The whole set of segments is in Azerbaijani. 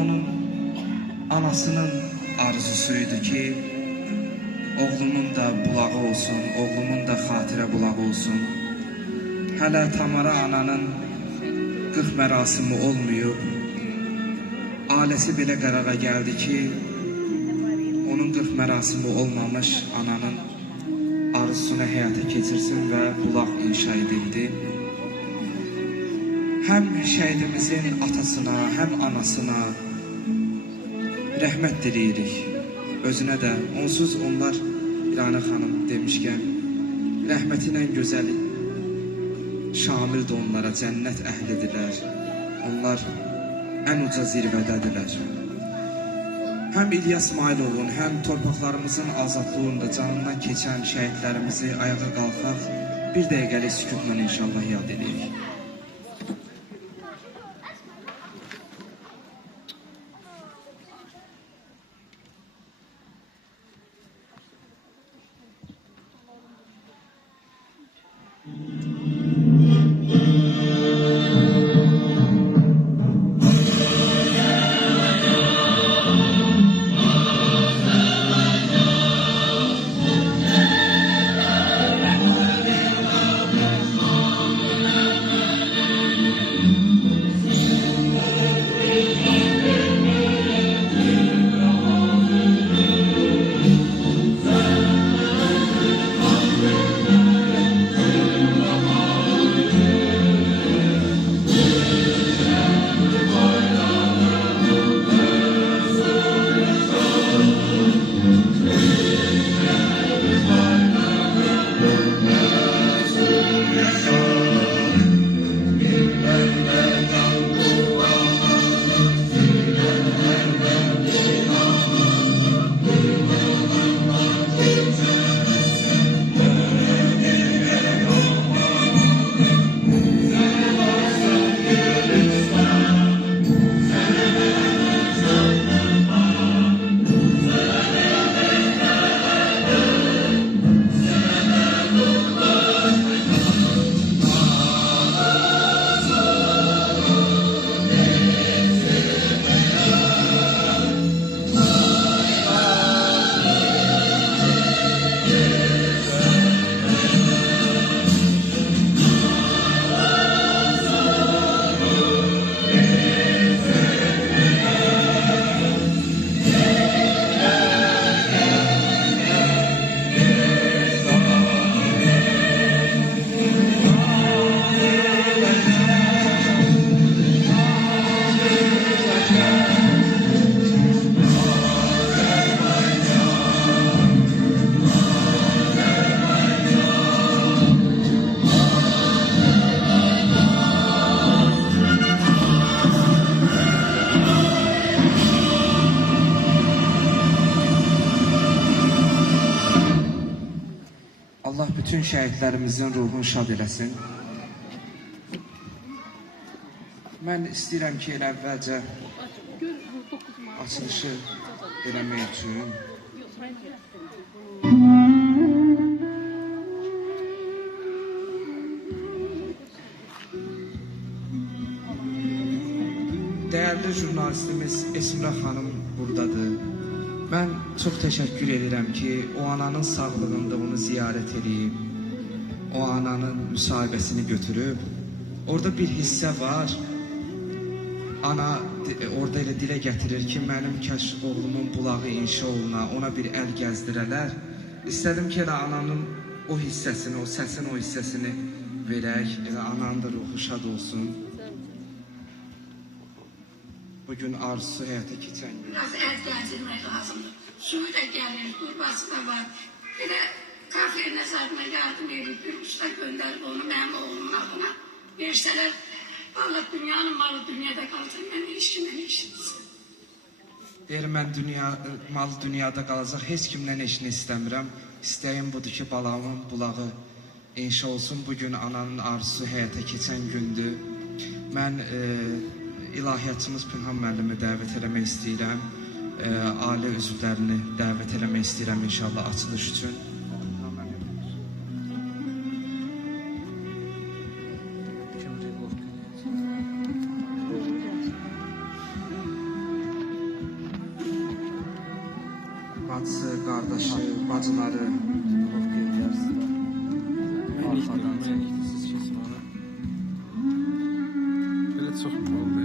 onun anasının arzusuydu ki, oğlumun da bulağı olsun, oğlumun da xatirə bulağı olsun. Hələ Tamara ananın 40 mərasimi olmuyor. Ailəsi belə qərara gəldi ki, onun 40 mərasimi olmamış ananın arzusunu həyata keçirsin və bulaq inşa edildi. Həm şəhidimizin atasına, həm anasına rəhmət diləyirik. Özünə də onsuz onlar İlhanə xanım demişkən rəhmətin ən gözəli şamildir onlara, cənnət əhlidirlər. Onlar ən uca zirvədədirlər. Həm İlyas İsmailovun, həm torpaqlarımızın azadlığında canından keçən şəhidlərimizi ayağa qalxaq, bir dəqiqəlik sükutla inşallah yad edirik. Allah bütün şəhidlərimizin ruhunu şad eləsin. Mən istəyirəm ki, elə əvvəlcə açılışı eləmək üçün dəyərli jurnalistimiz Esmira xanım buradadır. Mən çox təşəkkür edirəm ki, o ananın sağlığında onu ziyarət edib, o ananın müsahibəsini götürüb. Orada bir hissə var. Ana orada elə dilə gətirir ki, mənim kaş oğlumun bulağı inşa oluna, ona bir əl gəzdirələr. İstədim ki, elə ananın o hissəsini, o səsin o hissəsini verək. Elə ananın da ruhu şad olsun. Bugün arzusu həyata keçən gün. Biraz əl gəzdirmək lazımdır. Suyu da gəlir, qurbası da var. Bir də kafeye nəzarına yardım edib, bir usta göndərib onu mənim oğlumun adına versələr. Vallahi dünyanın malı dünyada qalacaq, mən işimə işimsin. Deyir, mən malı dünyada qalacaq, heç kimdən eşini istəmirəm. İstəyim budur ki, balamın bulağı inşa olsun. Bugün ananın arzusu həyata keçən gündür. Mən ilahiyyatçımız Pünhan müəllimi dəvət eləmək istəyirəm. Ailə üzvlərini dəvət eləmək istəyirəm inşallah açılış üçün. bacısı, qardaşı, bacıları. Arxadan çəkdi siz keçməli. Belə çox oldu.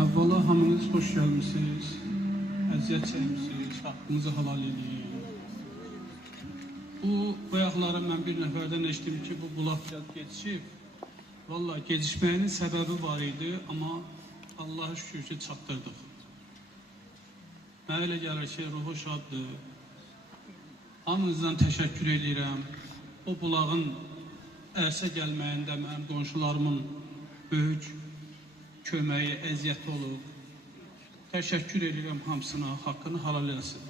Əvvəla hamınız xoş gəlmişsiniz, əziyyət çəkmişsiniz, haqqınızı halal edin. Bu bayaqları mən bir nəfərdən eşitdim ki, bu bulaq geçib. Vallahi gecikməyinin səbəbi var idi, amma Allah'a şükür ki, çatdırdıq. Mənə elə gəlir ki, ruhu şaddır. Hamınızdan təşəkkür edirəm. O bulağın ərsə gəlməyində mənim qonşularımın böyük köməyi, əziyyəti olub. Təşəkkür edirəm hamısına, haqqını halal eləsin.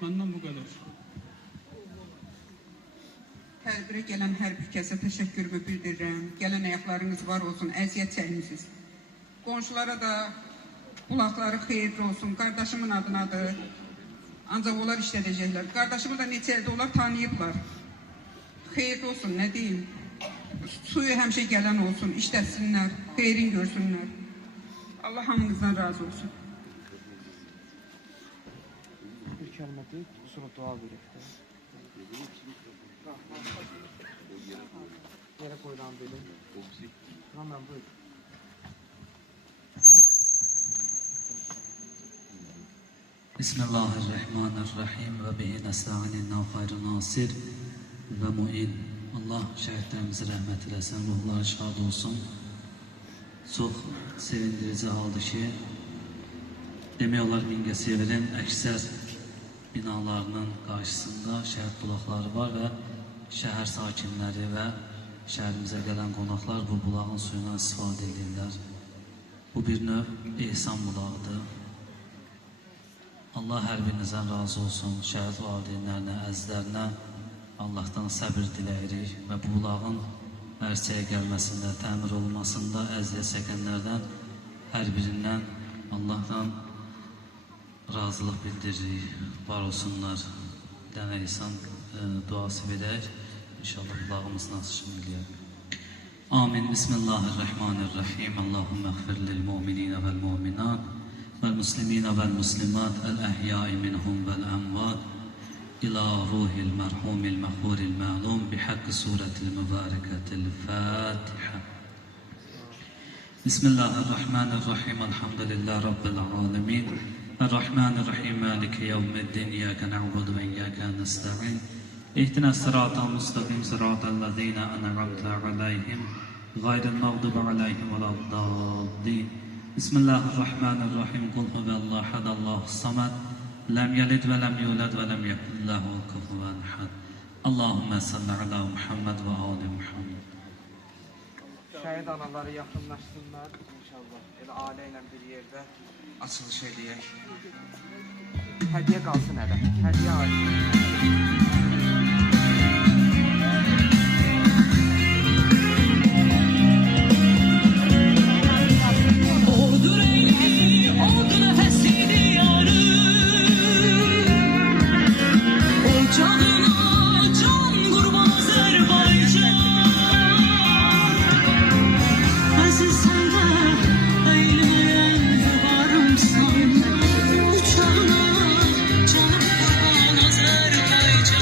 Məndən bu qədər. Tədbirə gələn hər bir kəsə təşəkkürümü bildirirəm. Gələn ayaqlarınız var olsun, əziyyət çəkmisiniz. Qonşulara da bulaqları xeyirli olsun, qardaşımın adınadır. Ancaq onlar işlədəcəklər. Qardaşımı da neçə ildə onlar tanıyıblar. Xeyirli olsun, nə deyim? Suyu həmişə gələn olsun, işlətsinlər, xeyrin görsünlər. Allah hamınızdan razı olsun. Bir kəlmə deyib, sonra dua verək də. Yerə qoyulan belə. Ramazan buyur. Bismillahirrahmanirrahim ve bihi nesta'in innehu hayrun nasir ve mu'in. Allah şəhidlərimizi rəhmət eləsin, ruhları şad olsun. Çox sevindirici haldır ki, demək olar Mingəçevirin əksər binalarının qarşısında şəhid bulaqları var və şəhər sakinləri və şəhərimizə gələn qonaqlar bu bulağın suyundan istifadə edirlər. Bu bir növ ehsan bulağıdır. Allah hər birinizdən razı olsun, şəhid valideynlərinə, əzizlərinə Allahdan səbir diləyirik və bu bulağın ərsəyə gəlməsində, təmir olmasında əziyyət çəkənlərdən hər birindən Allahdan razılıq bildiririk, var olsunlar. Dənə insan duası verək, inşallah bulağımızın açışını biləyək. Amin. Bismillahirrahmanirrahim. Allahümme əğfir lil-mu'minina vəl-mu'minat vəl-muslimina vəl-muslimat əl-əhyai minhum vəl-əmvat إلى روح المرحوم المغفور المعلوم بحق سورة المباركة الفاتحة. بسم الله الرحمن الرحيم. الحمد لله رب العالمين الرحمن الرحيم مالك يوم الدين إياك نعبد وإياك نستعين اهدنا الصراط المستقيم صراط الذين أنعمت عليهم غير المغضوب عليهم ولا الضالين. بسم الله الرحمن الرحيم. قل هو الله أحد الله الصمد لم يلد ولم يولد ولم يكن له كفوا أحد. اللهم صل على محمد وآل محمد. Şəhid anaları yaxınlaşsınlar inşallah. Elə ailə ilə bir yerdə Açılış eləyək. hədiyyə qalsın hələ. Hədiyyə ayrı. Azerbaycan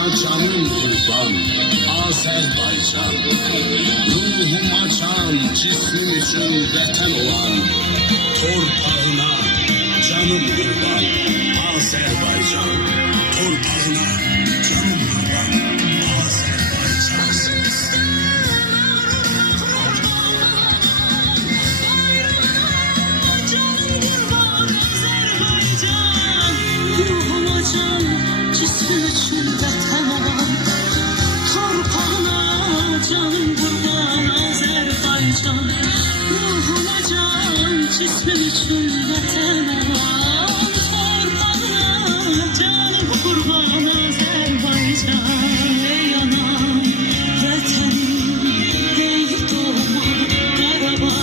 torpağına canım kurban, Azerbaycan. Ruhuma can, cismim için vətən olan, torpağına canım kurban, Azerbaycan. Torpağına canım kurban, Azerbaycan. Canım kurban Azerbaycan, ruhuma can, cismim için vətən olan, torpağına canım kurban Azerbaycan. Ey anam, vətənim, ey doğma Qarabağ,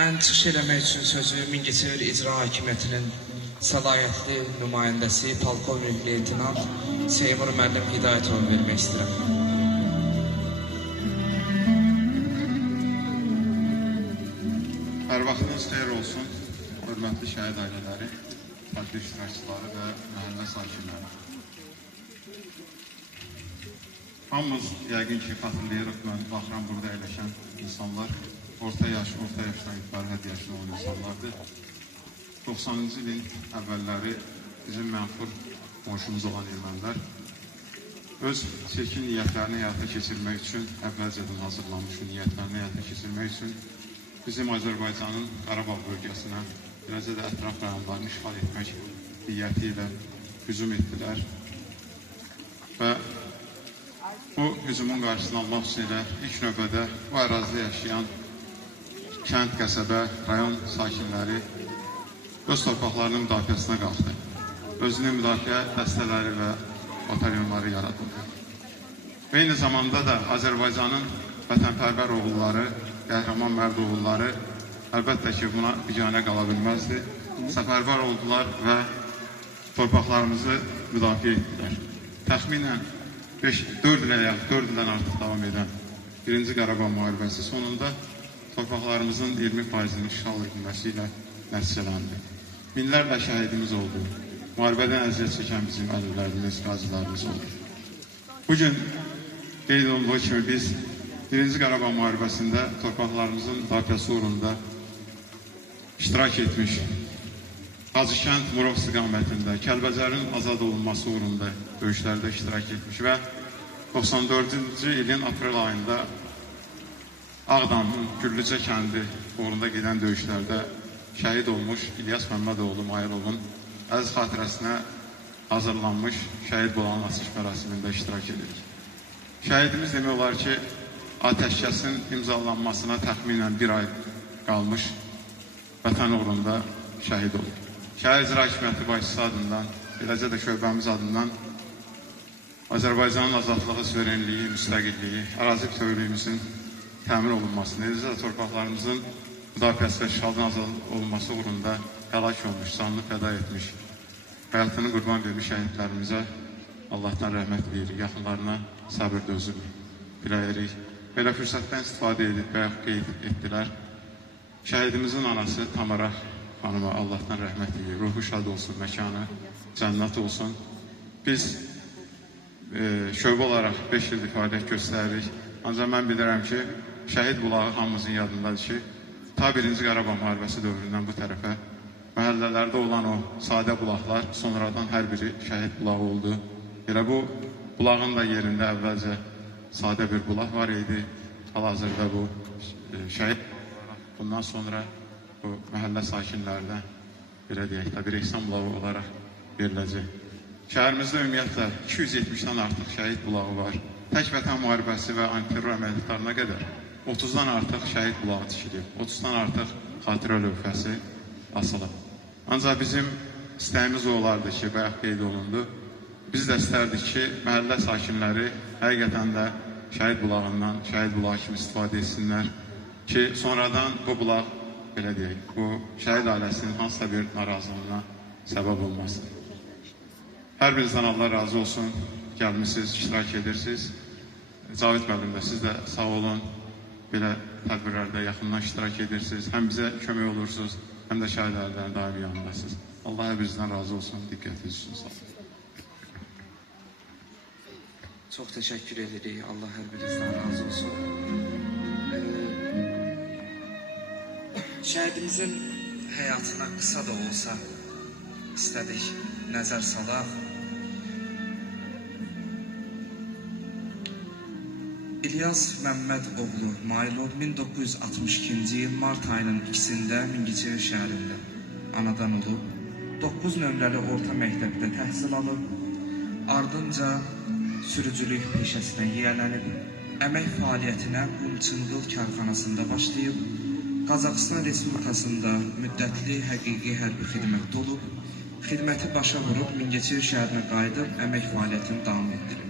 Mən çıxış eləmək üçün sözü Mingəçevir İcra Hakimiyyətinin səlahiyyətli nümayəndəsi Polkovnik Leytenant Seymur müəllim Hidayətova vermək istəyirəm. Hər vaxtınız xeyir olsun, hörmətli şəhid ailələri, tədbir iştirakçıları və məhəllə sakinləri. Hamımız yəqin ki, xatırlayırıq, mən baxıram burada əyləşən insanlar orta yaşdan etibarən 7 yaşında olan insanlardır. 90-cı ilin əvvəlləri bizim mənfur qonşumuz olan ermənilər öz çirkin niyyətlərini həyata keçirmək üçün, əvvəlcədən hazırlanmış niyyətlərini həyata keçirmək üçün bizim Azərbaycanın Qarabağ bölgəsinə, eləcə də ətraf rayonlarını işğal etmək niyyəti ilə hücum etdilər. Və bu hücumun qarşısını almaq üçün ilə ilk növbədə bu ərazidə yaşayan kənd, qəsəbə, rayon sakinləri öz torpaqlarının müdafiəsinə qalxdı. Özünün müdafiə dəstələri və batalyonları yaradıldı. Və eyni zamanda da Azərbaycanın vətənpərvər oğulları, qəhrəman mərd oğulları əlbəttə ki, buna biganə qala bilməzdi. Səfərbər oldular və torpaqlarımızı müdafiə etdilər. Təxminən 4 ildən artıq davam edən 1-ci Qarabağ müharibəsi sonunda torpaqlarımızın 20%'nin işğal edilməsi ilə nəticələndi. Minlərlə şəhidimiz oldu. Müharibədən əziyyət çəkən bizim əlillərimiz, qazilərimiz oldu. Bugün qeyd olunduğu kimi biz 1-ci Qarabağ müharibəsində torpaqlarımızın müdafiəsi uğrunda iştirak etmiş, Hacıkənd, Murov istiqamətində, Kəlbəcərin azad olunması uğrunda döyüşlərdə iştirak etmiş və 94-cü ilin aprel ayında Ağdamın Güllücə kəndi uğrunda gedən döyüşlərdə şəhid olmuş İlyas Məmmədoğlu Mayırovun əziz xatirəsinə hazırlanmış şəhid bulağının açış mərasimində iştirak edirik. Şəhidimiz demək olar ki, atəşkəsin imzalanmasına təxminən 1 ay qalmış vətən uğrunda şəhid oldu. Şəhər İcra Hakimiyyəti başçısı adından, eləcə də şöbəmiz adından Azərbaycanın azadlığı, suverenliyi, müstəqilliyi, ərazi bütövlüyümüzün təmin olunmasını, eləcə də torpaqlarımızın müdafiəsi və işğaldan azad olunması uğrunda həlak olmuş, canını fəda etmiş, həyatını qurban vermiş şəhidlərimizə Allahdan rəhmət deyirik, yaxınlarına səbir dözür diləyirik. Belə fürsətdən istifadə edib və qeyd etdilər. Şəhidimizin anası Tamara xanıma Allahdan rəhmət deyirik, ruhu şad olsun, məkanı cənnət olsun. Biz şöbə olaraq 5 ildir fəaliyyət göstəririk. Ancaq mən bilirəm ki, şəhid bulağı hamımızın yadındadır ki, ta 1-ci Qarabağ müharibəsi dövründən bu tərəfə məhəllələrdə olan o sadə bulaqlar sonradan hər biri şəhid bulağı oldu. Elə bu bulağın da yerində əvvəlcə sadə bir bulaq var idi. Hal-hazırda bu şəhid bundan sonra bu məhəllə sakinlərdən belə deyək də bir ehsan bulağı olaraq veriləcək. Şəhərimizdə ümumiyyətlə 270-dən artıq şəhid bulağı var. Tək vətən müharibəsi və antiterror əməliyyatlarına qədər 30-dan artıq şəhid bulağı tikilib, 30-dan artıq xatirə lövhəsi asılıb. Ancaq bizim istəyimiz olardı ki, bayaq qeyd olundu, biz də istərdik ki, məhəllə sakinləri həqiqətən də şəhid bulağından, şəhid bulağı kimi istifadə etsinlər ki, sonradan bu bulaq, belə deyək, bu şəhid ailəsinin hansısa bir narazılığına səbəb olmasın. Hər birinizdən Allah razı olsun, gəlmişsiniz, iştirak edirsiniz. Cavid müəllim də siz də sağ olun, belə tədbirlərdə yaxından iştirak edirsiniz. Həm bizə kömək olursunuz, həm də şəhid ailələrin daimi yanındasınız. Allah hepinizdən razı olsun, diqqətiniz üçün sağ olun. Çox təşəkkür edirik. Allah hər birinizdən razı olsun. Şəhidimizin həyatına qısa da olsa istədik nəzər salaq. İlyas Məmməd oğlu Maylov 1962-ci il mart ayının 2-sində Mingəçevir şəhərində anadan olub. 9 nömrəli orta məktəbdə təhsil alıb. Ardınca sürücülük peşəsinə yiyələnib. Əmək fəaliyyətinə Qum-Çınqıl karxanasında başlayıb. Qazaxıstan Respublikasında müddətli həqiqi hərbi xidmətdə olub. Xidməti başa vurub Mingəçevir şəhərinə qayıdıb əmək fəaliyyətini davam etdirib.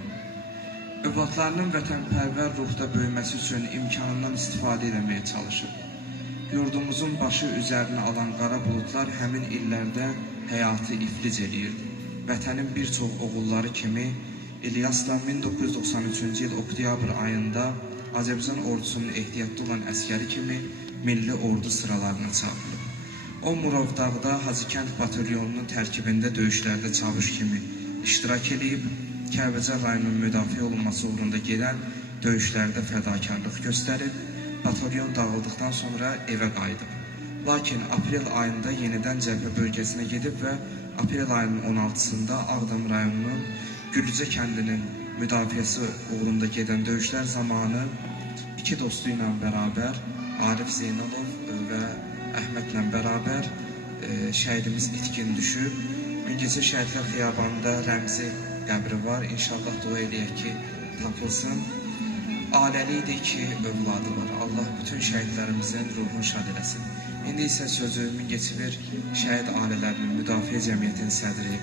Övladlarının vətənpərvər ruhda böyüməsi üçün imkanından istifadə etməyə çalışıb. Yurdumuzun başı üzərinə alan qara buludlar həmin illərdə həyatı iflic eləyirdi. Vətənin bir çox oğulları kimi İlyasla 1993-cü il oktyabr ayında Azərbaycan ordusunun ehtiyatlı olan əskəri kimi milli ordu sıralarına çağırılıb. O Murovdağda Hacıkənd batalyonunun tərkibində döyüşlərdə çavuş kimi iştirak edib. Kəlbəcər rayonunun müdafiə olunması uğrunda gedən döyüşlərdə fədakarlıq göstərib, batalyon dağıldıqdan sonra evə qayıdıb. Lakin aprel ayında yenidən cəbhə bölgəsinə gedib və aprel ayının 16-sında Ağdam rayonunun Gülücə kəndinin müdafiəsi uğrunda gedən döyüşlər zamanı iki dostu ilə bərabər Arif Zeynalov və Əhmədlə bərabər şəhidimiz itkin düşüb. Mingəçevir Şəhidlər Xiyabanında rəmzi qəbri var. İnşallah dua eləyək ki, tapılsın. Ailəli idi ki, övladı var. Allah bütün şəhidlərimizin ruhunu şad eləsin. İndi isə sözü Mingəçevir şəhid ailələrinin müdafiə cəmiyyətinin sədri,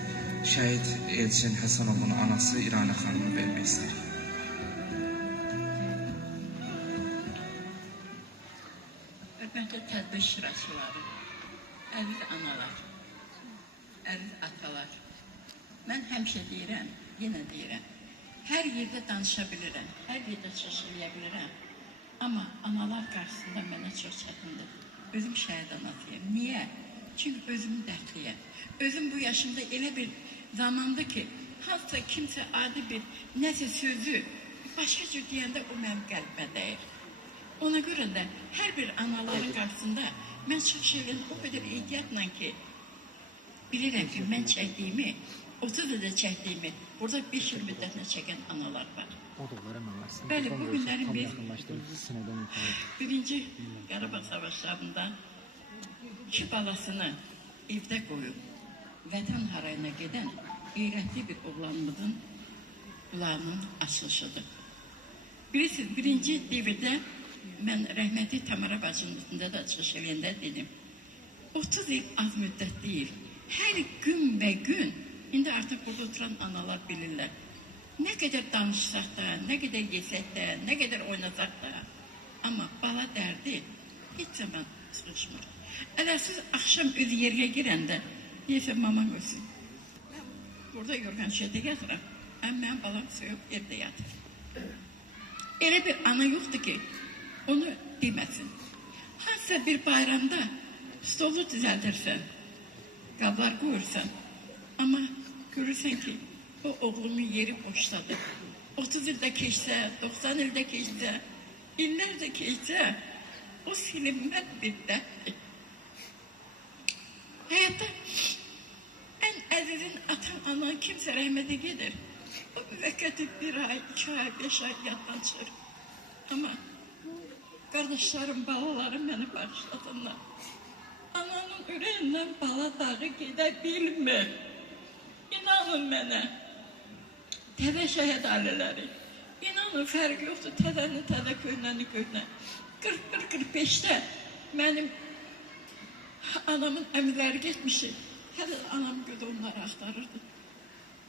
şəhid Elçin Həsənovun anası İranə xanımı vermək istəyir. Hörmətli tədbir iştirakçıları, əziz analar, əziz atalar, mən həmişə deyirəm, yenə deyirəm, hər yerdə danışa bilirəm, hər yerdə şaşırıya bilirəm, amma analar qarşısında mənə çox çətindir. Özüm şəhid anasıyım. Niyə? Çünki özümü dərtliyəm. Özüm bu yaşımda elə bir zamandır ki, hansısa kimsə adi bir nəsə sözü başqa cür deyəndə o mənim qəlbimə dəyir. Ona görə də hər bir anaların qarşısında mən çox şeylərin o qədər ehtiyatla ki, bilirəm ki, mən çəkdiyimi, 30 ildə çəkdiyimi, burada 5 il müddətinə çəkən analar var. Bəli, bu günlərin biz 1-ci Qarabağ savaşlarında 2 balasını evdə qoyub, vətən harayına gedən qeyrətli bir oğlanımızın qulağının açılışıdır. Bilirsiniz, 1-ci devirdə mən rəhmətli Tamara bacının üstündə də çıxış eləyəndə dedim, 30 il az müddət deyil, hər gün və gün, indi artıq burada oturan analar bilirlər, nə qədər danışsaq da, nə qədər yesək də, nə qədər oynasaq da, amma bala dərdi heç zaman sıxışmır. Əgər siz axşam öz yerə girəndə, deyəsən, mamam ölsün. Mən burada yorğan şeydə yatıram, mənim balam soyub evdə yatır. Elə bir ana yoxdur ki, onu deməsin. Hansısa bir bayramda stolu düzəldirsən, qablar qoyursan, amma görürsən ki, o oğlumun yeri boşdadır. 30 ildə keçsə, 90 ildə keçsə, illərdə keçsə, o silinməz bir dərddir. Həyatda ən əzizin atan, anan kimsə rəhmətə gedir. O müvəqqəti 1 ay, 2 ay, 5 ay yaddan çıxır. Amma qardaşlarım, balalarım məni bağışladınlar. Ananın ürəyindən bala dağı gedə bilmir. İnanın mənə. Təzə şəhid ailələri. İnanın, fərqi yoxdur. Təzəni təzə, köynəni köynə. 40-45-də mənim anamın əmirləri getmişdi. Hələ anam gördü, onları axtarırdı.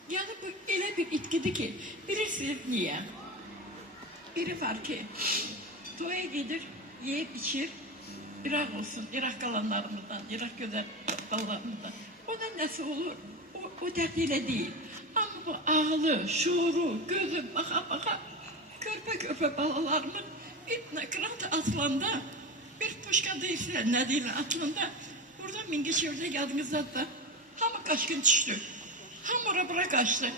Yəni bu elə bir itkidir ki, bilirsiniz niyə? Biri var ki, toya gedir, yeyib, içir, İraq olsun, İraq qalanlarımızdan, İraq gözəl qalanlarımızdan. Ona nəsə olur, o dərd elə deyil. Amma bu ağlı, şuuru, gözü baxa-baxa, körpə-körpə balalarımın bir grant atılanda, bir puşka değilse ne değil atılanda, burada Mingəçevirdə yadınızda da hamı qaçqın düşdü. Hamı ora-bura qaçdı.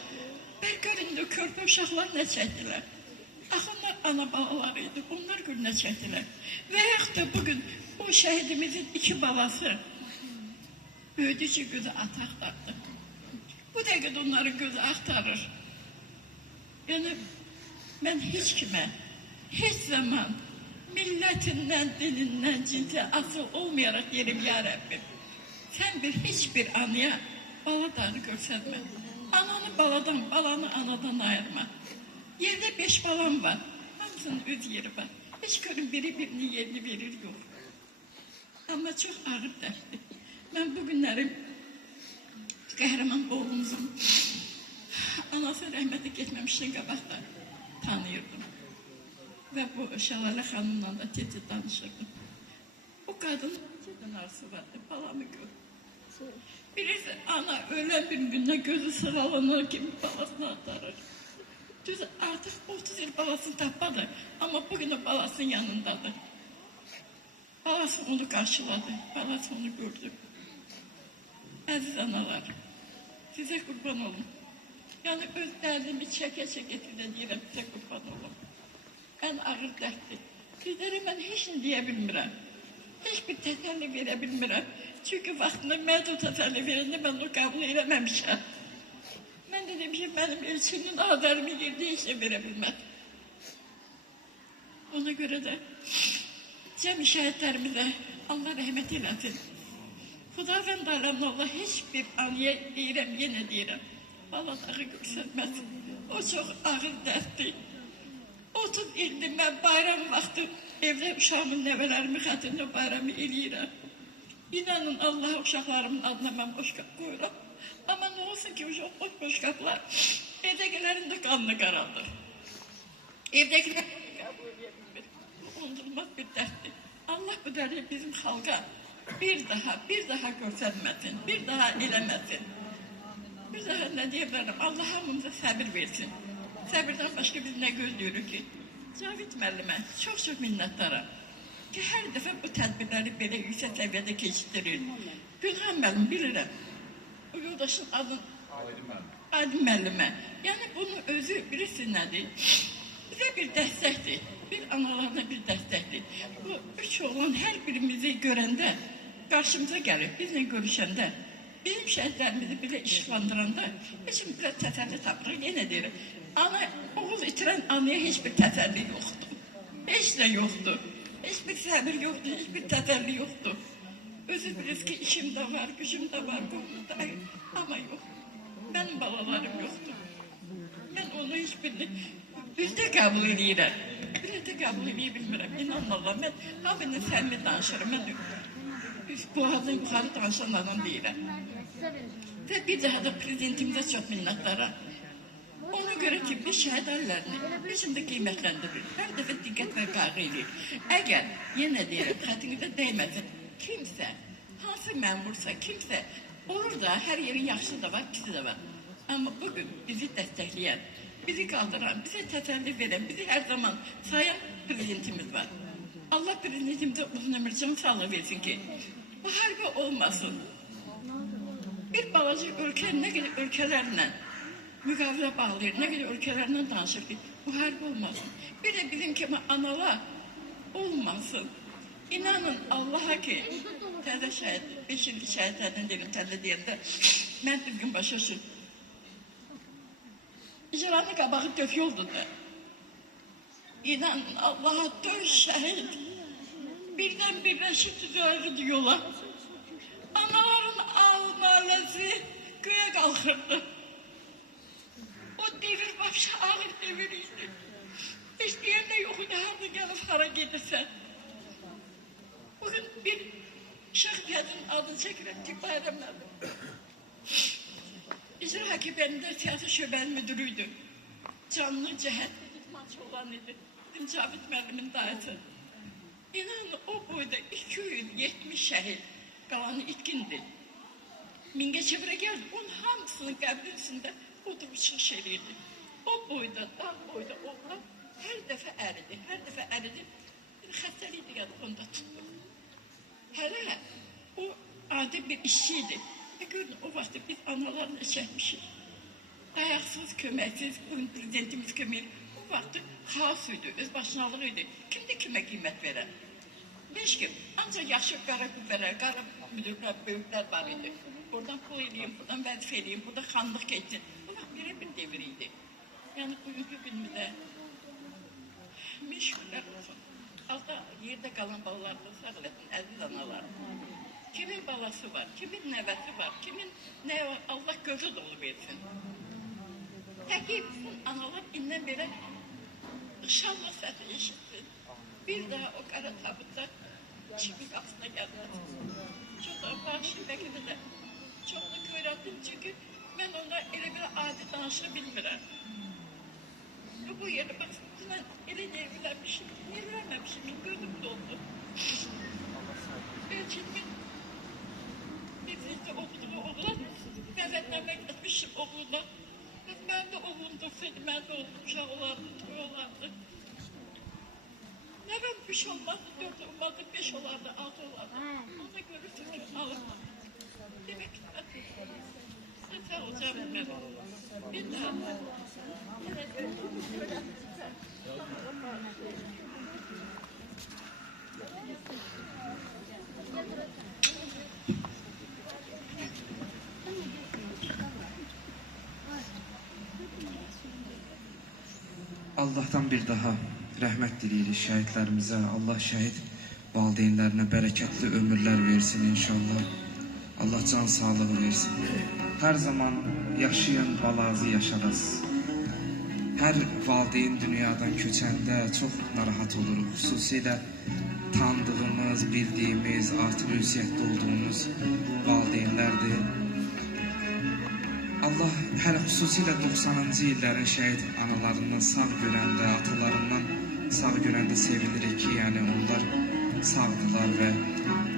Bəlkə indi körpə uşaqlar nə çəkdilər? Axı onlar ana balaları idi, onlar gül nə çəkdilər. Və yaxud da bugün o şəhidimizin 2 balası böyüdü ki, gözü ata axtardı. Bu dəqiqədə onların gözü axtarır. Yəni, mən heç kimə, heç zaman millətindən, dinindən, cinsindən asıl olmayaraq yerim, ya Rəbbim. Sən heç bir anıya baladarını görsənmə. Ananı baladan, balanı anadan ayırma. Yerdə 5 balam var, hamısının öz yeri var. Heç görün biri birinin yerini verir, yox. Amma çox ağır dərsdir. Mən bu günlərim qəhrəman oğlumuzun anası rəhmətə getməmişdən qabaqda tanıyırdım. Və bu Şəlalə xanımla da tez-tez danışırdım. O qadın gedən arzusu vardı, balamı gör. Bilirsin, ana ölən bir gündə gözü sıralanan kimi balasını atarır. Düz artıq 30 il balasını tapmadı, amma bugün o balasının yanındadır. Balası onu qarşıladı, balası onu gördü. Əziz analar, sizə qurban olun. Yəni öz dərdimi çəkə-çəkə sizə deyirəm, sizə qurban olun. Ən ağır dərddir. Sizlərə mən heç nə deyə bilmirəm. Heç bir təsəlli verə bilmirəm. Çünki vaxtında mən o təsəlli verəndə mən onu qəbul eləməmişəm. Mən də demişəm, mənim elçinin adərimi yerdə heç nə verə bilməz. Ona görə də cəmi şəhidlərimizə Allah rəhmət eləsin. Xudavənd aləmin Allah heç bir anıya deyirəm, yenə deyirəm. Baladağı görsənməsin. O çox ağır dərddir. 30 ildir mən bayram vaxtı evdə uşağımın nəvələrimi xətində bayramı eləyirəm. İnanın Allah uşaqlarımın adına mən boşqap qoyuram. Amma nə olsun ki, o boşqaplar evdəkilərin də qanını qaraldır. Evdəkilər qəbul edə bilmir. Unudulmaz bir dərddir. Allah bu dərdi bizim xalqa bir daha görsənməsin, bir daha eləməsin. Bir daha nə deyə bilərəm, Allah hamımıza səbir versin. Səbirdən başqa biz nə gözləyirik ki? Cavid müəllimə çox-çox minnətdaram ki, hər dəfə bu tədbirləri belə yüksək səviyyədə keçirir. Gülhan müəllim bilirəm, o yoldaşın adın Aydın müəllimə. Yəni bunun özü birisi nədir? Bizə bir dəstəkdir, bir analarına bir dəstəkdir. Bu 3 oğlan hər birimizi görəndə, qarşımıza gəlir, bizlə görüşəndə, bizim şəhidlərimizi belə işıqlandıranda, heç bir biraz təsəlli tapırıq, yenə deyirəm. Oğul itirən anaya heç bir təsəlli yoxdur. Heç də yoxdur. Heç bir səbir yoxdur, heç bir təsəlli yoxdur. Özü bilirsiniz ki, işim də var, gücüm də var, qoğumdayım. Amma yox, mənim balalarım yoxdur. Mən onu heç birini üzdə qəbul edirəm. Belə də qəbul edə bilmirəm, inanın Allah. Mən hamını səmimi danışırım, mən boğazdan yuxarı danışan adam deyirəm. Və bir daha da prezidentimizə çox minnətdaram. Ona görə ki, biz şəhid ailərini bizim də qiymətləndirir. Hər dəfə diqqət və qayğı edir. Əgər, yenə deyirəm, xətinizə dəyməsin, kimsə, hansı məmursa, kimsə, olur da, hər yerin yaxşı da var, pisi də var. Amma bugün bizi dəstəkləyən, bizi qaldıran, bizə təsəlli verən, bizi hər zaman sayan prezidentimiz var. Allah prezidentimizə uzun ömür can sağlığı versin ki, bu hərbi olmasın. Bir balaca ölkə nə qədər ölkələrlə müqavilə bağlayır, nə qədər ölkələrlə danışır ki, bu hərbi olmasın. Bir də bizim kimi analar olmasın. İnanın Allaha ki, təzə şəhid, 5 il şəhidlərdən deyim, təzə deyəndə, mən düzgün başa düşün. İcranın qabağı dök yoldur da. İnanın Allaha 4 şəhid birdən birləşib düzəldi yola. Anaların ağ-naləsi göyə qalxırdı. O devir vapşa ağır devir idi. Heç deyən də yox idi, harada gəlib, hara gedirsən. Bugün bir şəxsiyyətin adını çəkirəm ki, Bayram müəllim. İcra hakimlərində siyasi şöbənin müdürüydü. Canlı cəhətli idmançı olan idi. Bizim Cavid müəllimin dayısı. İnanın o boyda 270 şəhid, qalanı itkindir. Mingəçevirə gəldi, onun hamısının qəbrin üstündə oturub çıxış edirdi. O boyda, dağ boyda oğlan hər dəfə əridi, hər dəfə əridi. xəstəlikdir ya, onda tutdu. Hələ o adi bir işçiydi. Görün, o vaxtda biz analarla çəkmişik. Ayaqsız, köməksiz, prezidentimiz kömək. O vaxtda xaos idi, özbaşınalıq idi. Kimdə kimə qiymət verər? Beş kim? Ancaq yaxşı qara qüvvələr, qara müdürlər, böyüklər var idi. Buradan pul edeyim, buradan vəzif edeyim, burada xanlıq geçsin. O vaxt belə bir devir idi. Yəni, bugünkü günümüzdə məşğullər olsun. Allah yerdə qalan balalarını sağ eləsin, əziz analar. Kimin balası var, kimin nəvəsi var, kimin nə var, Allah gözü dolu versin. Təqib bütün analar indən belə inşallah səsi eşitsin. Bir daha o qara tabutda kimin qapısına gəlməsin. Çox da bağışın bəlkə də çox da görədim, çünki mən ona elə bir adi danışa bilmirəm. Bu yerdə bax, mən elə nervlənməmişim, gözüm doldu. Elçimin bizdə oğlumu oğlan, qəzətlənmək etmişim oğluna. Mən də oğlum dursaydı, mən də oğlum uşaq olardı, toy olardı. Nə ben 3 olmazdı, 4 olmazdı, 5 olardı, 6 olardı. Ona görürsün ki, alınmaz. Demək ki, sağ olacağım ben. Bir daha. Allah'tan bir daha rəhmət diləyirik şəhidlərimizə. Allah şəhid valideynlərinə bərəkətli ömürlər versin inşallah. Allah can sağlığı versin. Hər zaman yaşayın, balazı yaşarız. Hər valideyn dünyadan köçəndə çox narahat oluruq. Xüsusilə tanıdığımız, bildiyimiz, artıq ünsiyyətdə olduğumuz valideynlərdir. Allah hələ xüsusilə 90-cı illərin şəhid analarından sağ görəndə, atalarından sağ görəndə sevinirik ki, yəni onlar sağdılar və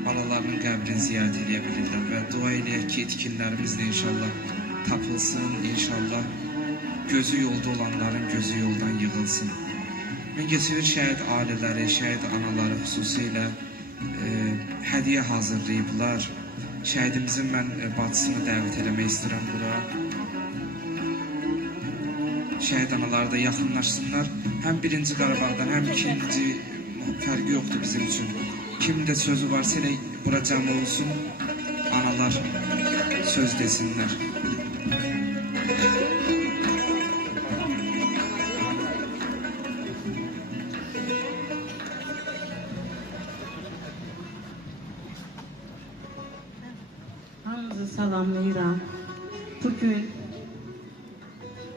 balalarının qəbrini ziyarət edə bilirlər və dua eləyək ki, itkinlərimiz də inşallah tapılsın, inşallah gözü yolda olanların gözü yoldan yığılsın. Mingəçevir şəhid ailələri, şəhid anaları xüsusilə hədiyyə hazırlayıblar. Şəhidimizin mən bacısını dəvət eləmək istəyirəm bura. Şəhid anaları da yaxınlaşsınlar. Həm 1-ci Qarabağdan, həm 2-ci fərqi yoxdur bizim üçün. Kimin də sözü varsa elə bura cəm olsun, analar söz desinlər. Hamınızı salamlayıram. Bugün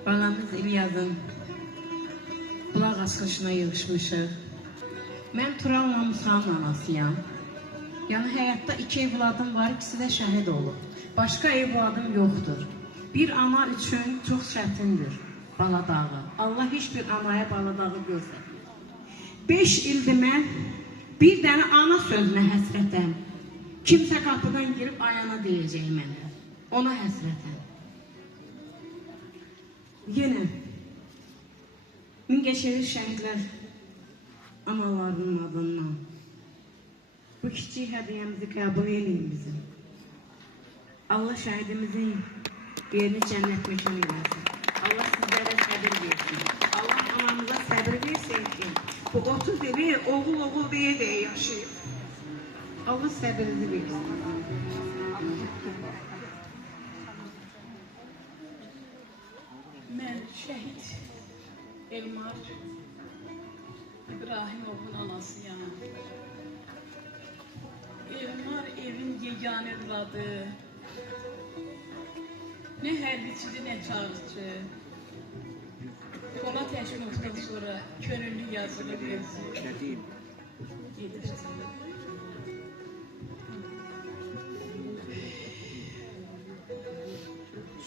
balamız İlyazın qulaq asqışına yığışmışıq. Mən Turanla Musranın anasıyam. Yəni həyatda 2 evladım var, ikisi də şəhid olub. Başqa evladım yoxdur. Bir ana üçün çox çətindir bala dağı. Allah heç bir anaya bala dağı göstərmir. 5 ildir mən bir dənə ana sözünə həsrətəm. Kimsə qapıdan girib ayana deyəcək mənə. Ona həsrətəm. Yenə Mingəçevir şəhidlər analarının adından bu kiçik hədiyəmizi qəbul edin bizim. Allah şəhidimizin yerini cənnət məkan eləsin. Allah sizlərə səbir versin. Allah anamıza səbir versin ki, bu 30 ili oğul deyə yaşayıb. Allah səbirinizi versin. Mən şəhid Elmar İbrahimovun anasıyam. Elmar evin yeganə evladı. Nə hərbiçidir, nə çağırıcı. Polat Həşimovdan sonra könüllü yazılı özü. Gedirsin.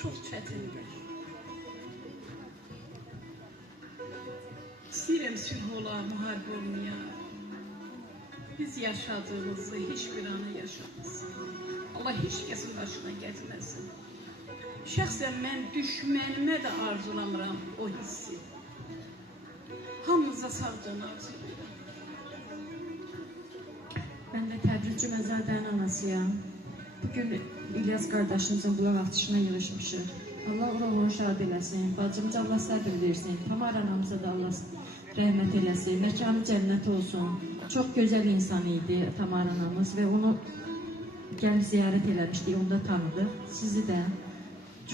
Çox çətindir. İstəyirəm sülh ola, müharibə olmaya. Biz yaşadığımızı heç bir ana yaşamasın. Allah heç kəsin başına gətirməsin. Şəxsən mən düşmənimə də arzulamıram o hissi. Hamınıza sağ canı arzulayıram. Ben de Təbriz Cüməlzadənin anasıyam. Bugün İlyas qardaşımızın bulaq atışına yığışmışıq. Allah ruhunu şad eləsin, bacımıza Allah səbir versin, Tamar anamıza da Allah rəhmət eləsin, məkanı cənnət olsun. Çox gözəl insan idi Tamar anamız və onu gəlib ziyarət eləmişdik, onu da tanıdıq. Sizi də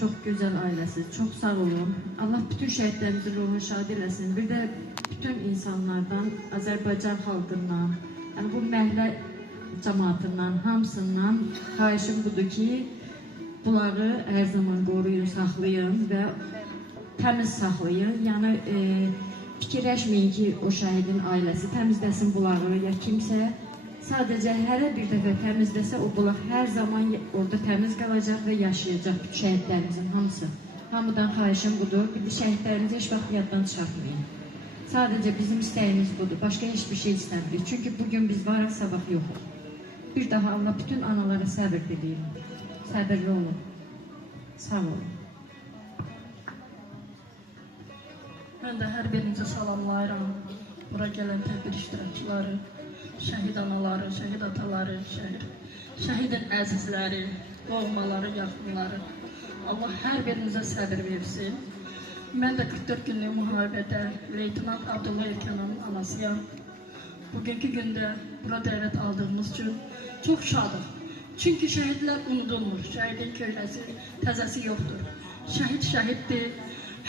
çox gözəl ailəsiz, çox sağ olun. Allah bütün şəhidlərimizin ruhunu şad eləsin. Bir də bütün insanlardan, Azərbaycan xalqından, yəni bu məhəllə cəmaatından, hamısından xahişim budur ki, bulağı hər zaman qoruyun, saxlayın və təmiz saxlayın. Yəni fikirləşməyin ki, o şəhidin ailəsi təmizləsin bulağı ya kimsə. Sadəcə hərə bir dəfə təmizləsə o bulaq hər zaman orada təmiz qalacaq və yaşayacaq şəhidlərimizin hamısı. Hamıdan xahişim budur. Bir də şəhidlərimizi heç vaxt yaddan çıxartmayın. Sadəcə bizim istəyimiz budur. Başqa heç bir şey istəmirik. Çünki bugün biz varıq, sabah yoxuq. Bir daha Allah bütün analara səbir diləyim. Səbirli olun. Sağ olun. Ben de her birinizi salamlayıram. Bura gələn tədbir iştirakçıları, şəhid anaları, şəhid ataları, şəhidin əzizləri, doğmaları, yaxınları. Allah hər birinizə səbir versin. Mən də 44 günlük müharibədə Leytenant Abdullah Erkan'ın anasıyam. Bugünkü gündə bura dəvət aldığımız üçün çox şadıq. Çünki şəhidlər unudulmur. Şəhidin köynəsi, təzəsi yoxdur. Şəhid şəhiddir.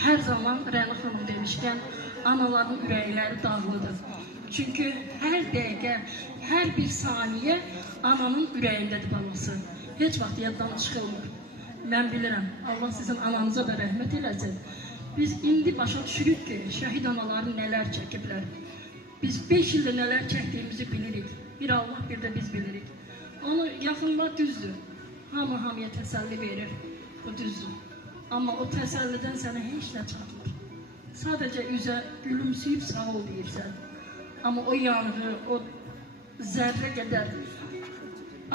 Hər zaman Rəna xanım demişkən, anaların ürəkləri dağlıdır. Çünki hər dəqiqə, hər bir saniyə ananın ürəyindədir balası. Heç vaxt yaddan çıxılmır. Mən bilirəm, Allah sizin ananıza da rəhmət eləsin. Biz indi başa düşürük ki, şəhid anaları nələr çəkiblər. Biz 5 ildə nələr çəkdiyimizi bilirik. Bir Allah, bir də biz bilirik. Onu yaxınlar düzdür. Hamı hamıya təsəlli verir. Bu düzdür. Amma o təsəllidən sənə heç nə çatmır. Sadəcə üzə gülümsəyib sağ ol deyirsən. Amma o yanğı, o zərrə qədər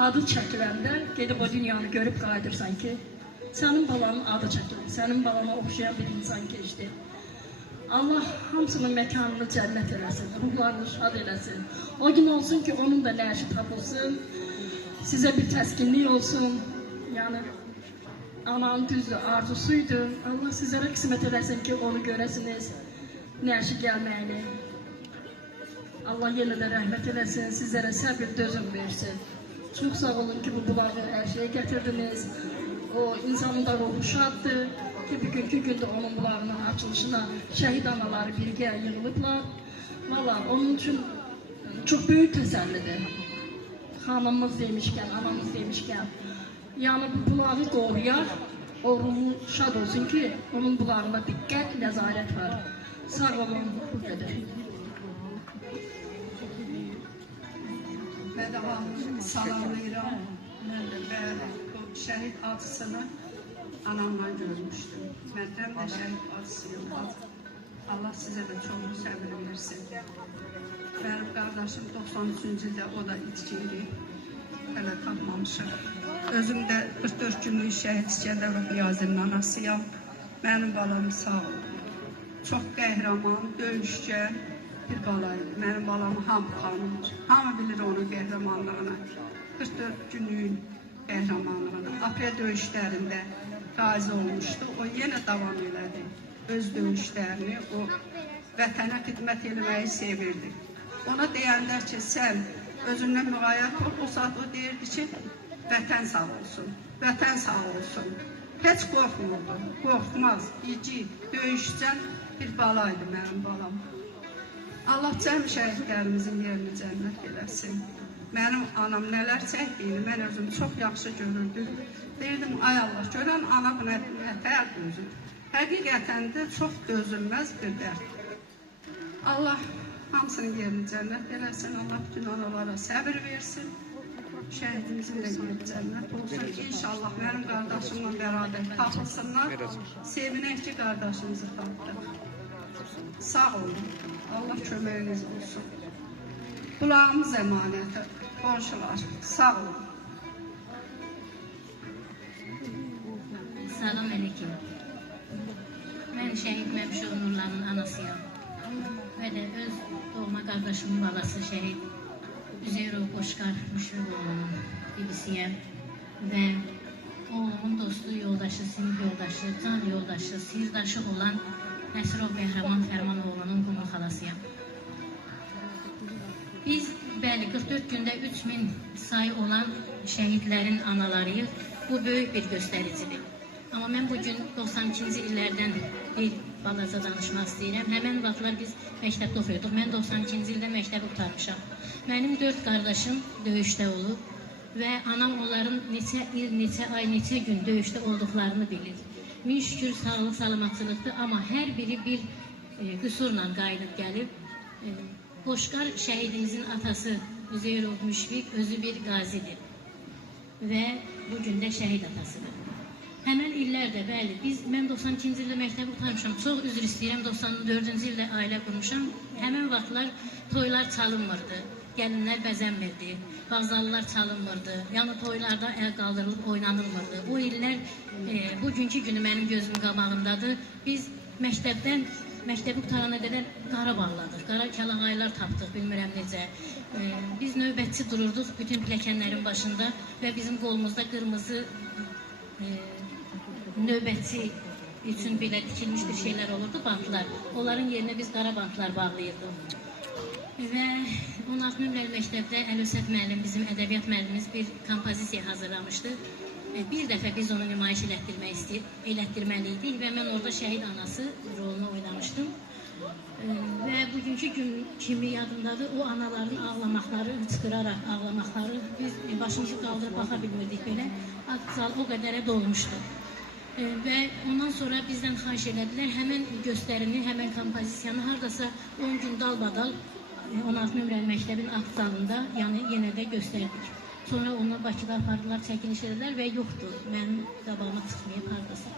adı çəkiləndə gedib o dünyanı görüb qayıdırsan ki, sənin balanın adı çəkilir, sənin balana oxşayan bir insan keçdi. Allah hamısının məkanını cənnət eləsin, ruhlarını şad eləsin. O gün olsun ki, onun da nəşi tapılsın, sizə bir təskinlik olsun. Yəni, ananın düzdür, arzusuydu. Allah sizlərə qismət eləsin ki, onu görəsiniz, nəşi gəlməyini. Allah yenə də rəhmət eləsin, sizlərə səbir dözüm versin. Çox sağ olun ki, bu bulağı hər şeyə gətirdiniz. O insanın da ruhu şaddır ki, bugünkü gündə onun bulağının açılışına şəhid anaları birgə yığılıblar. Valla onun üçün çox böyük təsəllidir. Xanımız demişkən, anamız demişkən. Yəni bu bulağı qoruyar, o ruhu şad olsun ki, onun bulağına diqqət, nəzarət var. Sağ olun, bu qədər. Mən də hamını salamlayıram. Mən də bəli, bu şəhid acısını anamla görmüşdüm. Məndən də şəhid acısıyım. Allah sizə də çox səbir versin. Mənim qardaşım 93-cü ildə o da içkiydi. Hələ tapmamışıq. Özüm də 44 günlük şəhid İskəndərov Niyazinin anasıyam. Mənim balam sağ olun. Çox qəhrəman, döyüşkən bir balaydı. Mənim balamı hamı tanımır. Hamı bilir onun qəhrəmanlığını. 44 günlük qəhrəmanlığını. Aprel döyüşlərində qazi olmuşdu. O yenə davam elədi. Öz döyüşlərini, o vətənə xidmət eləməyi sevirdi. Ona deyəndər ki, sən özündən müğayət ol. O saat o deyirdi ki, vətən sağ olsun, vətən sağ olsun. Heç qorxmurdu, qorxmaz, igid, döyüşcən bir balaydı mənim balam. Allah cəm şəhidlərimizin yerini cənnət eləsin. Mənim anam nələr çəkdiyini mən özüm çox yaxşı görürdüm. Deyirdim, ay Allah, görən ana buna nətər dözür. Həqiqətən də çox dözülməz bir dərd. Allah hamısının yerini cənnət eləsin, Allah bütün analara səbir versin. Şəhidimizin də yeri cənnət olsun. İnşallah mənim qardaşımla bərabər tapılsınlar. Sevinək ki, qardaşımızı tapdıq. Sağ olun. Allah köməyiniz olsun. Qulağımız əmanəti, qonşular. Sağ olun. Salam aleyküm. Mən şəhid Məmşur Nurlanın anasıyam. Və də öz doğma qardaşımın balası şəhid Üzerov Qoşqar Müşfiqoğlu'nun bibisiyə və oğlumun dostu, yoldaşı, sinif yoldaşı, can yoldaşı, sirdaşı olan Nəsirov Qəhrəman Fərmanoğlu'nun qonaq xalasıyam. Biz, bəli, 44 gündə 3000 sayı olan şəhidlərin analarıyıq. Bu böyük bir göstəricidir. Amma mən bugün 92-ci illərdən bir balaca danışmaq istəyirəm. Həmən vaxtlar biz məktəbdə oxuyorduk. Mən 92-ci ildə məktəbi qurtarmışam. Mənim 4 qardaşım döyüşdə olub və anam onların neçə il, neçə ay, neçə gün döyüşdə olduqlarını bilir. Min şükür sağlıq, salamatçılıqdır, amma hər biri bir qüsurla qayıdıb gəlib. Qoşqar şəhidimizin atası Üzerov Müşfiq özü bir qazidir və bugün də şəhid atasıdır. Həmən illərdə, bəli, mən 92-ci ildə məktəbi qurtarmışam, çox üzr istəyirəm, 94-cü ildə ailə qurmuşam. Həmən vaxtlar toylar çalınmırdı, gəlinlər bəzənmirdi, bazarlar çalınmırdı, yəni toylarda əl qaldırılıb oynanılmırdı. O illər, bugünkü günü mənim gözümün qabağındadır. Biz məktəbi qutarana qədər qara bağladıq, qara kəlağaylar tapdıq, bilmirəm necə. Biz növbətçi dururduq bütün pilləkənlərin başında və bizim qolumuzda qırmızı növbətçi üçün belə dikilmiş bir şeylər olurdu, bantlar. Onların yerinə biz qara bantlar bağlayırdıq. Və 16 nömrəli məktəbdə Əlösət müəllim, bizim ədəbiyyat müəllimimiz bir kompozisiya hazırlamışdı. Bir dəfə biz onu nümayiş elətdirməliydik və mən orada şəhid anası rolunu oynamışdım. Və bugünkü gün kimi yadımdadır, o anaların ağlamaqları, hıçqıraraq ağlamaqları, biz başımızı qaldırıb baxa bilmirdik belə. Zal o qədərə dolmuşdu. Və ondan sonra bizdən xahiş elədilər, həmən göstərini, həmən kompozisiyanı haradasa 10 gün dalbadal 16 nömrəli məktəbin akt zalında, yəni yenə də göstərdik. Sonra onu Bakıda apardılar, çəkiliş edilər və yoxdur, mənim qabağıma çıxmayıb haradasa.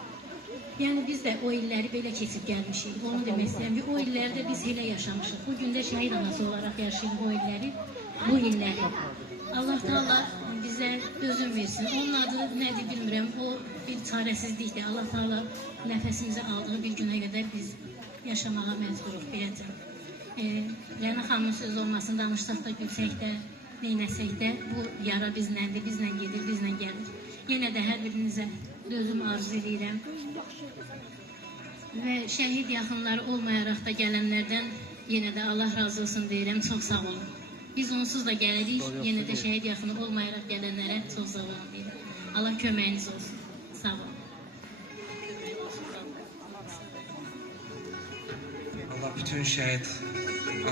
Yəni biz də o illəri belə keçib gəlmişik, onu demək istəyirəm ki, o illərdə biz elə yaşamışıq. Bugün də şəhid anası olaraq yaşayıb o illəri, bu illəri. Allah Teala bizə dözüm versin. Onun adı nədir bilmirəm, o bir çarəsizlikdir. Allah Teala nəfəsimizi aldığı bir günə qədər biz yaşamağa məcburuq, beləcə. Rəna xanımın sözü olmasını danışsaq da, gülsək də, neynəsək də, bu yara bizləndir, bizlə gedir, bizlə gəlir. Yenə də hər birinizə dözüm arzu edirəm. Və şəhid yaxınları olmayaraq da gələnlərdən yenə də Allah razı olsun deyirəm, çox sağ olun. Biz onsuz da gəlirik, yenə də şəhid yaxını olmayaraq gələnlərə çox sağ olun deyirəm. Allah köməyiniz olsun. Sağ olun. Allah bütün şəhid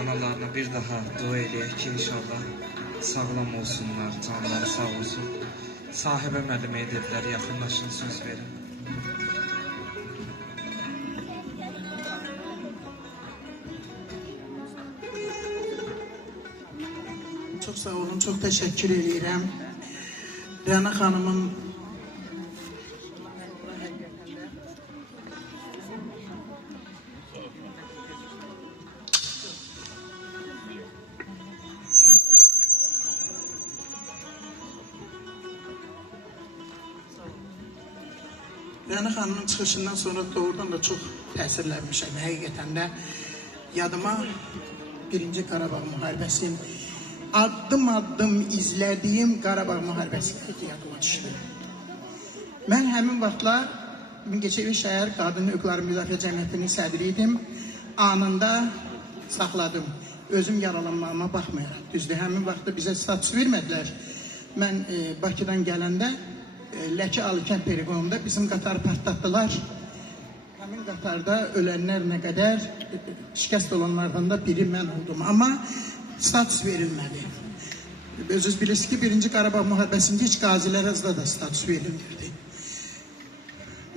analarına bir daha dua eləyək ki, inşallah sağlam olsunlar, canları sağ olsun. Sahibə müəllimə ediblər, yaxınlaşın, söz verin. Çox sağ olun, çox təşəkkür edirəm. Rəna xanımın Rəna xanımın çıxışından sonra doğrudan da çox təsirlənmişəm. Həqiqətən də yadıma 1-ci Qarabağ müharibəsi, addım-addım izlədiyim Qarabağ müharibəsi yadıma düşdü. Mən həmin vaxtlar Mingəçevir şəhər Qadın Hüquqları Müdafiə Cəmiyyətinin sədri idim. Anında saxladım. Özüm yaralanmağıma baxmayaraq. Düzdür, həmin vaxtda bizə status vermədilər. Mən Bakıdan gələndə Ləki Alıkənd periqonunda bizim qatarı partlatdılar. Həmin qatarda ölənlər nə qədər, şikəst olanlardan da biri mən oldum. Amma status verilmədi. Özünüz bilirsiniz ki, 1-ci Qarabağ müharibəsində heç qazilərə da status verilmirdi.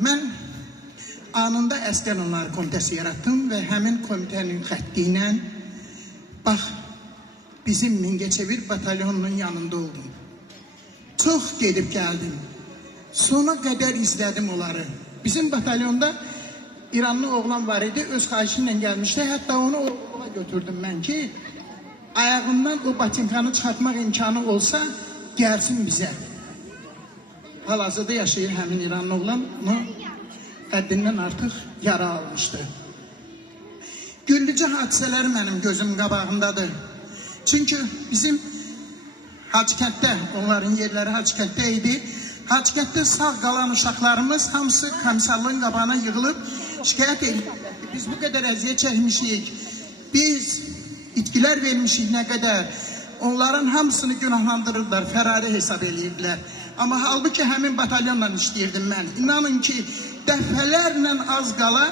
Mən anında Əskər Onları Komitəsi yaratdım və həmin komitənin xətti ilə bax, bizim Mingəçevir batalyonunun yanında oldum. Çox gedib gəldim. Sona qədər izlədim onları. Bizim batalyonda İranlı oğlan var idi, öz xahişi ilə gəlmişdi. Hətta onu oğla götürdüm mən ki, ayağından o batinkanı çıxartmaq imkanı olsa, gəlsin bizə. Hal-hazırda yaşayır həmin İranlı oğlan, onu qəddindən artıq yara almışdı. Güllücü hadisələr mənim gözüm qabağındadır. Çünki bizim Hacıkentdə, onların yerləri Hacıkentdə idi. Hacıkentdə sağ qalan uşaqlarımız hamısı komissarlığın qabağına yığılıb şikayət edirlər. Biz bu qədər əziyyət çəkmişik, biz itkilər vermişik nə qədər. Onların hamısını günahlandırırlar, fərari hesab edirdilər. Amma halbuki həmin batalyonla işləyirdim mən. İnanın ki, dəfələrlə az qala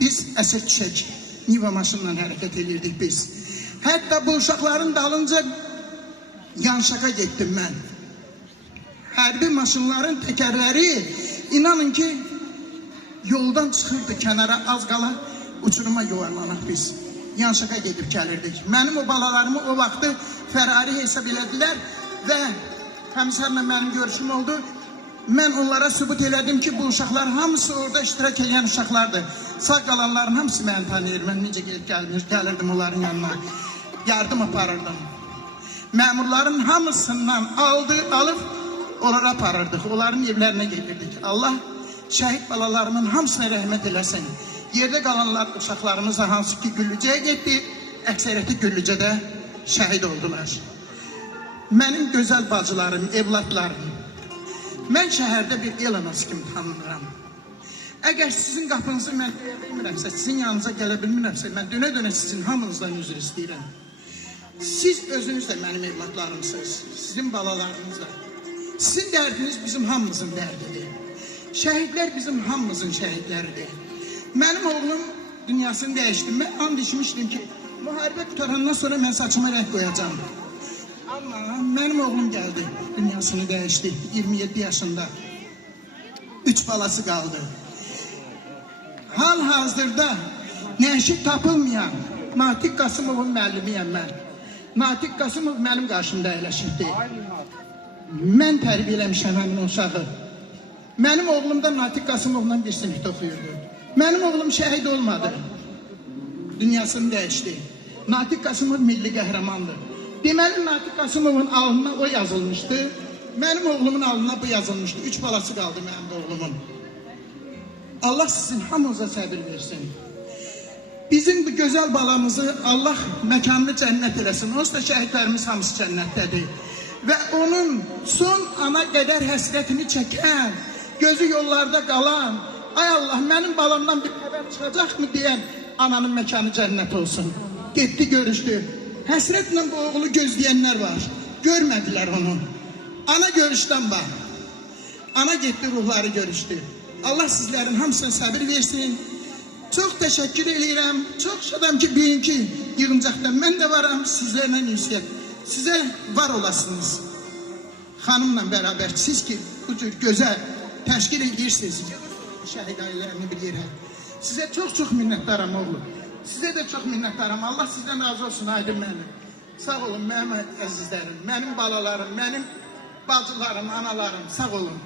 biz əsir düşək, Niva maşınla hərəkət edirdik biz. Hətta bu uşaqların dalınca Yanşaka getdim mən. Hərbi maşınların təkərləri, inanın ki, yoldan çıxırdı kənara, az qala uçuruma yuvarlanaq biz. Yanşaka gedib gəlirdik. Mənim o balalarımı o vaxtı fərari hesab elədilər və komissarla mənim görüşüm oldu. Mən onlara sübut elədim ki, bu uşaqlar hamısı orada iştirak edən uşaqlardır. Sağ qalanların hamısı məni tanıyır. Mən necə gəlirdim onların yanına. Yardım aparırdım. Məmurların hamısından alıb onlara aparırdıq. Onların evlərinə gedirdik. Allah şəhid balalarımın hamısına rəhmət eləsin. Yerdə qalanlar uşaqlarımız da hansı ki Güllücəyə getdi, əksəriyyəti Güllücədə şəhid oldular. Mənim gözəl bacılarım, evlatlarım, mən şəhərdə bir Elanos kimi tanınıram. Əgər sizin qapınızı mən deyə bilmirəmsə, sizin yanınıza gələ bilmirəmsə, mən dönə-dönə sizin hamınızdan üzr istəyirəm. Siz özünüz də mənim evlatlarımsınız, sizin balalarınız da. Sizin dərdiniz bizim hamımızın dərdidir. Şəhidlər bizim hamımızın şəhidləridir. Mənim oğlum dünyasını dəyişdi. Mən and içmişdim ki, müharibə qutarandan sonra mən saçıma rəng qoyacağım. Amma mənim oğlum gəldi, dünyasını dəyişdi 27 yaşında. 3 balası qaldı. Hal-hazırda nəşi tapılmayan Natiq Qasımovun müəllimiyəm mən. Natiq Qasımov mənim qarşımda əyləşibdi. Mən tərbiyə eləmişəm həmin uşağı. Mənim oğlum da Natiq Qasımovla bir sinifdə oxuyurdu. Mənim oğlum şəhid olmadı. Dünyasını dəyişdi. Natiq Qasımov milli qəhrəmandır. Deməli, Natiq Qasımovun alnına o yazılmışdı. Mənim oğlumun alnına bu yazılmışdı. 3 balası qaldı mənim də oğlumun. Allah sizin hamınıza səbir versin. Bizim bu gözəl balamızı Allah məkanını cənnət eləsin. Onsuz da şəhidlərimiz hamısı cənnətdədir. Və onun son ana qədər həsrətini çəkən, gözü yollarda qalan, ay Allah, mənim balamdan bir xəbər çıxacaqmı deyən ananın məkanı cənnət olsun. Getdi, görüşdü. Həsrətlə bu oğlu gözləyənlər var. Görmədilər onu. Ana görüşdən var. Ana getdi, ruhları görüşdü. Allah sizlərin hamısına səbir versin. Çox təşəkkür edirəm. Çox şadam ki, bugünkü yığıncaqda mən də varam, sizlərlə ünsiyyət. Sizə var olasınız. Xanımla bərabər siz ki, bu cür gözəl təşkil edirsiniz. Şəhid ailələrini bir yerə. Sizə çox-çox minnətdaram oğlum. Sizə də çox minnətdaram. Allah sizdən razı olsun, aydın mənim. Sağ olun, mənim əzizlərim, mənim balalarım, mənim bacılarım, analarım, sağ olun.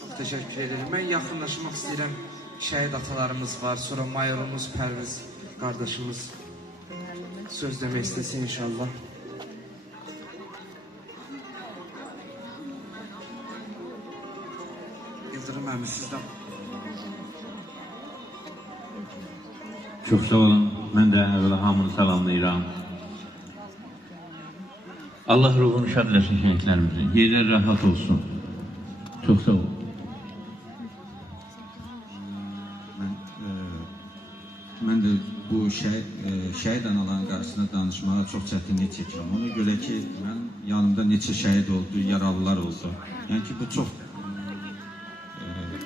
Çox təşəkkür ederim. Mən yaxınlaşmaq istəyirəm. Şəhid atalarımız var, sonra mayorumuz Pərviz qardaşımız söz demək istəsin inşallah. Yıldırım əmi sizdən. Çox sağ olun. Mən də əvvəla hamını salamlayıram. Allah ruhunu şad eləsin şəhidlərimizin. Yerlər rahat olsun. Çox sağ olun. Mən də bu şəhid anaların qarşısında danışmağa çox çətinlik çəkirəm. Ona görə ki, mənim yanımda neçə şəhid oldu, yaralılar oldu. Yəni ki, bu çox...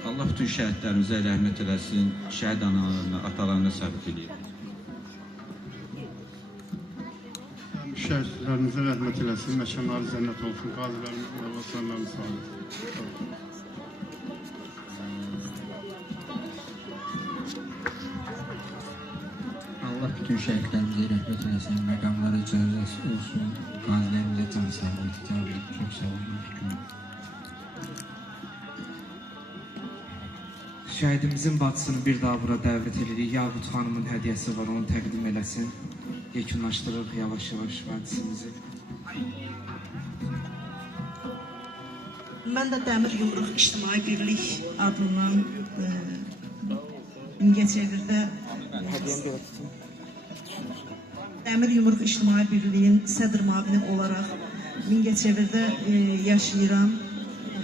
Allah bütün şəhidlərimizə rəhmət eləsin, şəhid analarına, atalarına səbit edeyim. Şəhidlərimizə rəhmət eləsin, məkanları cənnət olsun, qazilərimizin əvvəslərlərini sağlayın. Allah bütün şəhidlərimizə rəhmət eləsin, məqamları cəzası olsun, qazilərimizə can sağlığı, ticarət, çox sağ olun. Şəhidimizin bacısını bir daha bura dəvət edirik. Yaqut xanımın hədiyyəsi var, onu təqdim eləsin. Yekunlaşdırırıq yavaş-yavaş məclisimizi. Mən də Dəmir Yumruq İctimai Birlik adından Mingəçevirdə Dəmir Yumruq İctimai Birliyin sədr müavini olaraq Mingəçevirdə yaşayıram.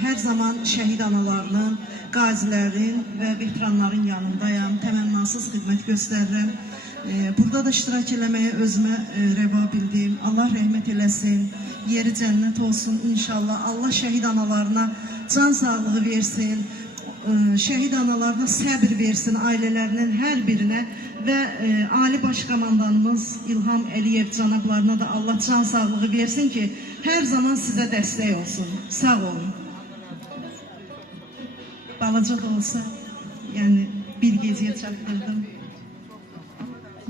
Hər zaman şəhid analarının, qazilərin və veteranların yanındayam. Təmənnasız xidmət göstərirəm. Burada da iştirak eləməyə özümə rəva bildim. Allah rəhmət eləsin, yeri cənnət olsun inşallah. Allah şəhid analarına can sağlığı versin, şəhid analarına səbir versin, ailələrinin hər birinə və Ali Baş Komandanımız İlham Əliyev cənablarına da Allah can sağlığı versin ki, hər zaman sizə dəstək olsun. Sağ olun. Balaca da olsa, yəni bir gecəyə çatdırdım.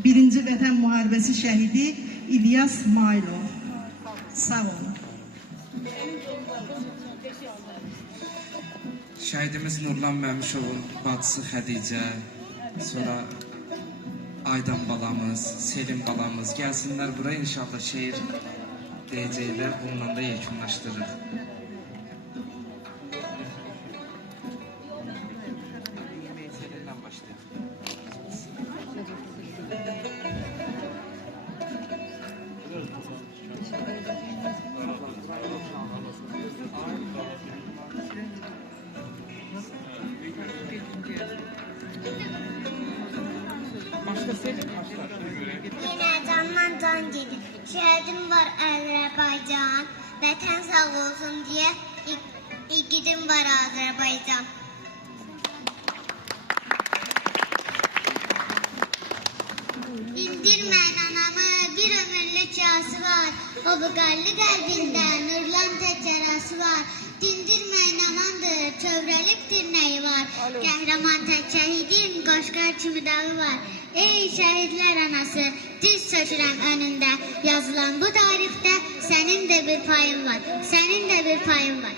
1-ci Vətən Müharibəsi şəhidi İlyas Mailov. Sağ olun. Şəhidimiz Nurlan Məmşovun bacısı Xədicə, sonra Aydan balamız, Selim balamız gəlsinlər bura inşallah şeir deyəcəklər, bununla da yekunlaşdırırıq. Yine candan can gelir. Şehidim var Azerbaycan. Vətən sağ olsun diye igidim var Azerbaycan. Dindirmeyin anamı, bir ömürlük yası var. O bu qalli qəlbində nurlan tək yarası var. Dindirmeyin anamdır, çövrəlikdir nəyi var. Qəhrəman tək şəhidin qoşqar kimi dağı var. Ey şəhidlər anası, diz çökürəm önündə. Yazılan bu tarixdə sənin də bir payın var. Sənin də bir payın var.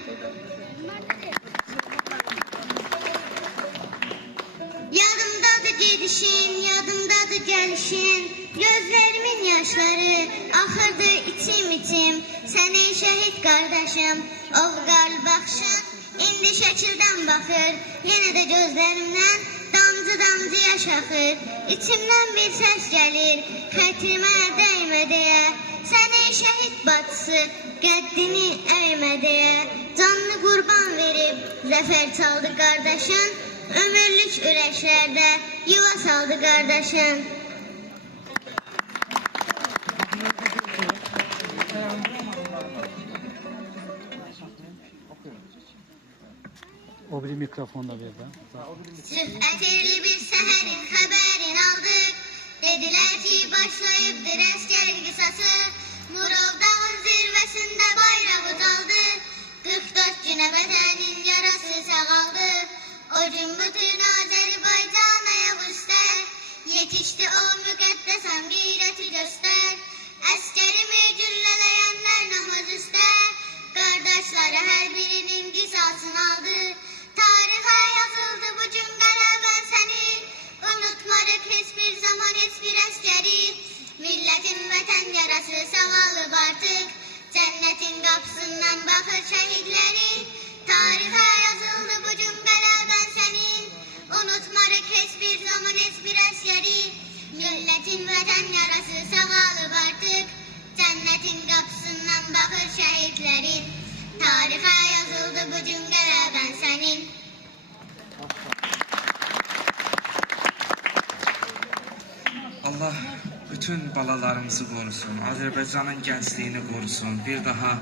Yadımdadır gedişin, yadımdadır gəlişin. Gözlərimin yaşları axırdı içim. Sən ey şəhid qardaşım, ovqal baxışın. İndi şəkildən baxır, yenə də gözlərimdən damcı yaş axır. İçimdən bir səs gəlir, xətrimə dəymə deyə. Sən ey şəhid bacısı, qəddini əymə deyə. Canını qurban verib, zəfər çaldı qardaşın. Ömürlük ürəklərdə yuva saldı qardaşın. O bir mikrofon da ver de. Süt ətirli bir səhərin xəbərin aldık. Dediler ki başlayıbdır əskər qisası. Murov dağın zirvəsində bayraq ucaldı. 44 günə vətənin yarası sağaldı. O gün bütün Azərbaycan ayaq üstə. Yetişdi o müqəddəsən qeyrəti göstər. Əskərimi güllələyənlər namaz üstə. Qardaşları hər birinin qisasını aldı. Tarixə yazıldı bu gün qələbən sənin. Unutmarıq heç bir zaman heç bir əskəri. Millətin vətən yarası sağalıb artıq. Cənnətin qapısından baxır şəhidlərin. Tarixə yazıldı bu gün qələbən sənin. Unutmarıq heç bir zaman heç bir əskəri. Millətin vətən yarası sağalıb artıq. Cənnətin qapısından baxır şəhidlərin. Tarixə yazıldı bu gün qələbən sənin. Allah bütün balalarımızı qorusun, Azərbaycanın gəncliyini qorusun, bir daha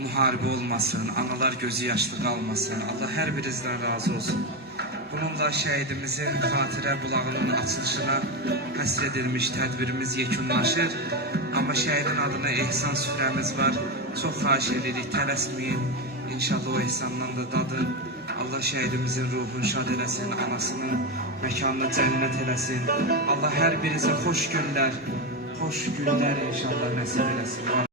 müharibə olmasın, analar gözü yaşlı qalmasın. Allah hər birinizdən razı olsun. Bununla şəhidimizin xatirə bulağının açılışına həsr edilmiş tədbirimiz yekunlaşır. Amma şəhidin adına ehsan süfrəmiz var. Çox xahiş edirik, tələsməyin. İnşallah o ehsandan da dadın. Allah şəhidimizin ruhunu şad eləsin, anasının məkanını cənnət eləsin. Allah hər birinizə xoş günlər inşallah nəsib eləsin.